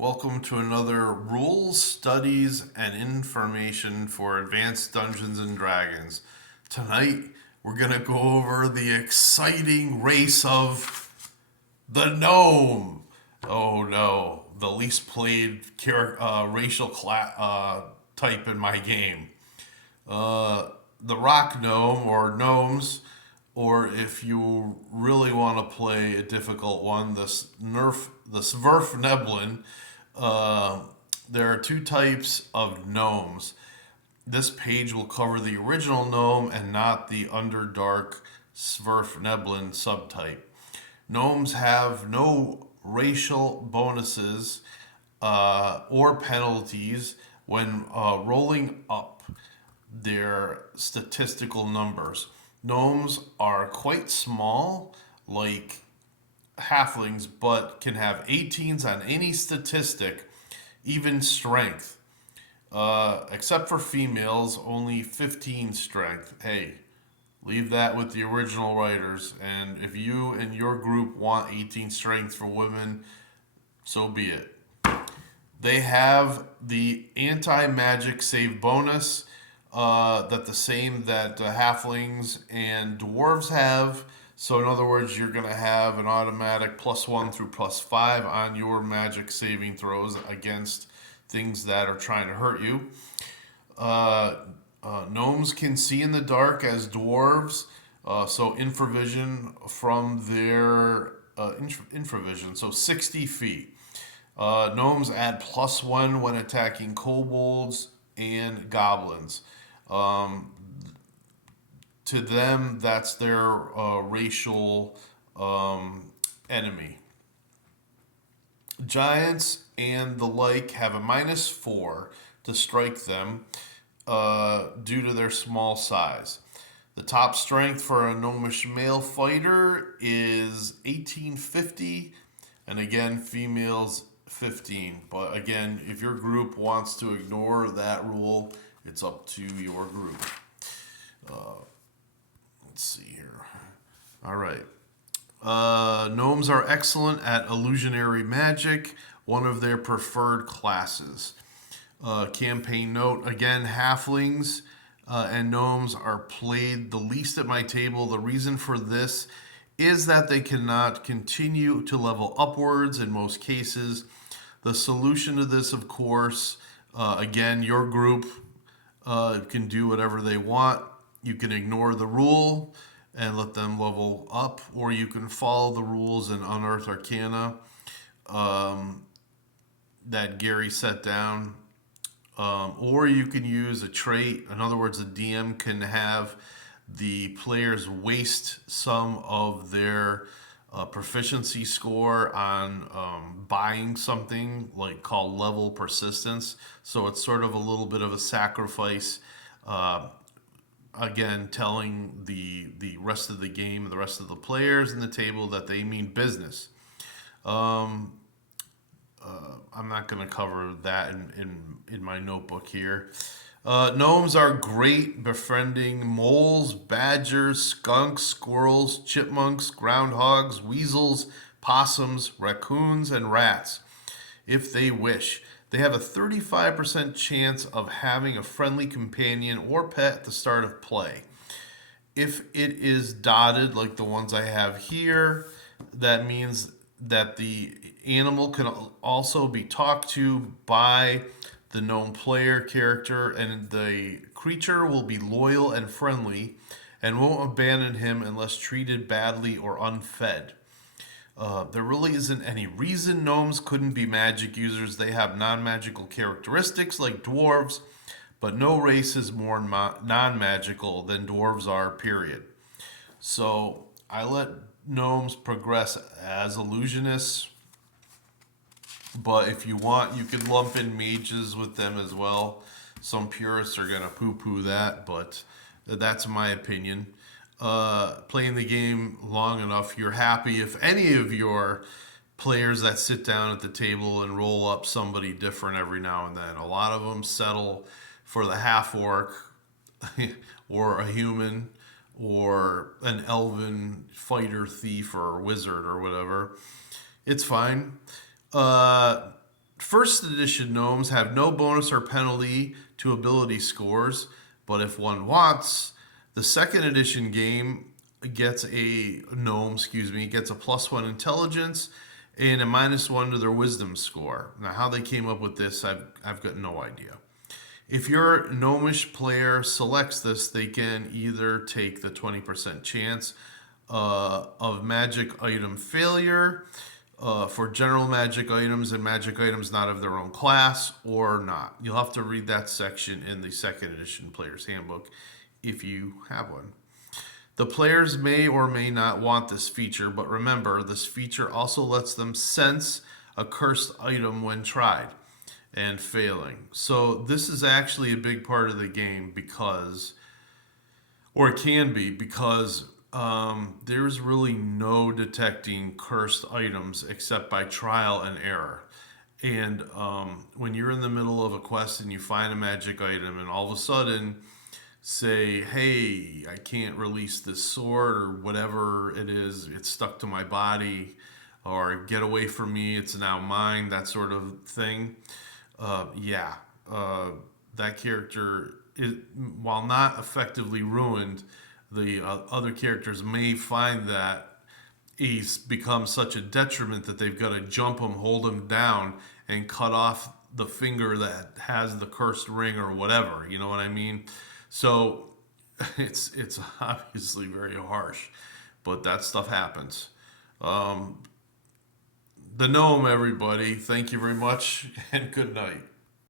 Welcome to another Rules, Studies, and Information for Advanced Dungeons and Dragons. Tonight, we're going to go over the exciting race of the gnome. Oh no, the least played racial type in my game. The rock gnome or gnomes, or if you really want to play a difficult one, the Sverfneblin. Uh, there are two types of gnomes. This page will cover the original gnome and not the Underdark Sverfneblin subtype. Gnomes have no racial bonuses or penalties when rolling up their statistical numbers. Gnomes are quite small, like halflings, but can have 18s on any statistic, even strength. Except for females, only 15 strength. Hey, leave that with the original writers. And if you and your group want 18 strength for women, so be it. They have the anti-magic save bonus that the same that halflings and dwarves have. So in other words, you're going to have an automatic +1 through +5 on your magic saving throws against things that are trying to hurt you. Gnomes can see in the dark as dwarves, so infravision from their infravision, so 60 feet. Gnomes add +1 when attacking kobolds and goblins. Um, to them, that's their racial enemy. Giants and the like have a -4 to strike them due to their small size. The top strength for a gnomish male fighter is 1850, and again, females 15. But again, if your group wants to ignore that rule, it's up to your group. Let's see here. All right. Gnomes are excellent at illusionary magic, one of their preferred classes. Campaign note again, halflings and gnomes are played the least at my table. The reason for this is that they cannot continue to level upwards in most cases. The solution to this, of course, again, your group can do whatever they want. You can ignore the rule and let them level up, or you can follow the rules and unearth arcana that Gary set down. Or you can use a trait. In other words, the DM can have the players waste some of their proficiency score on buying something like called level persistence. So it's sort of a little bit of a sacrifice. Again, telling the rest of the game and the rest of the players in the table that they mean business. I'm not going to cover that in my notebook here. Gnomes are great befriending moles, badgers, skunks, squirrels, chipmunks, groundhogs, weasels, possums, raccoons, and rats, if they wish. They have a 35% chance of having a friendly companion or pet at the start of play. If it is dotted like the ones I have here, that means that the animal can also be talked to by the gnome player character, and the creature will be loyal and friendly and won't abandon him unless treated badly or unfed. There really isn't any reason gnomes couldn't be magic users. They have non-magical characteristics like dwarves, but no race is more non-magical than dwarves are, period. So I let gnomes progress as illusionists, but if you want, you can lump in mages with them as well. Some purists are going to poo-poo that, but that's my opinion. Playing the game long enough, you're happy if any of your players that sit down at the table and roll up somebody different every now and then. A lot of them settle for the half orc or a human or an elven fighter, thief, or wizard or whatever. It's fine. Uh, First edition gnomes have no bonus or penalty to ability scores, but if one wants, the second edition game gets a gnome, gets a +1 intelligence and a -1 to their wisdom score. Now, how they came up with this, I've got no idea. If your gnomish player selects this, they can either take the 20% chance of magic item failure for general magic items and magic items not of their own class, or not. You'll have to read that section in the second edition player's handbook if you have one. The players may or may not want this feature, but remember, this feature also lets them sense a cursed item when tried and failing. So this is actually a big part of the game because, or it can be, because there's really no detecting cursed items except by trial and error. And when you're in the middle of a quest and you find a magic item, and all of a sudden say, hey, I can't release this sword or whatever it is, it's stuck to my body, or get away from me, it's now mine, that sort of thing. Yeah, that character, while not effectively ruined, the other characters may find that he's become such a detriment that they've got to jump him, hold him down, and cut off the finger that has the cursed ring or whatever. You know what I mean? So it's obviously very harsh, but that stuff happens. The gnome, everybody. Thank you very much, and good night.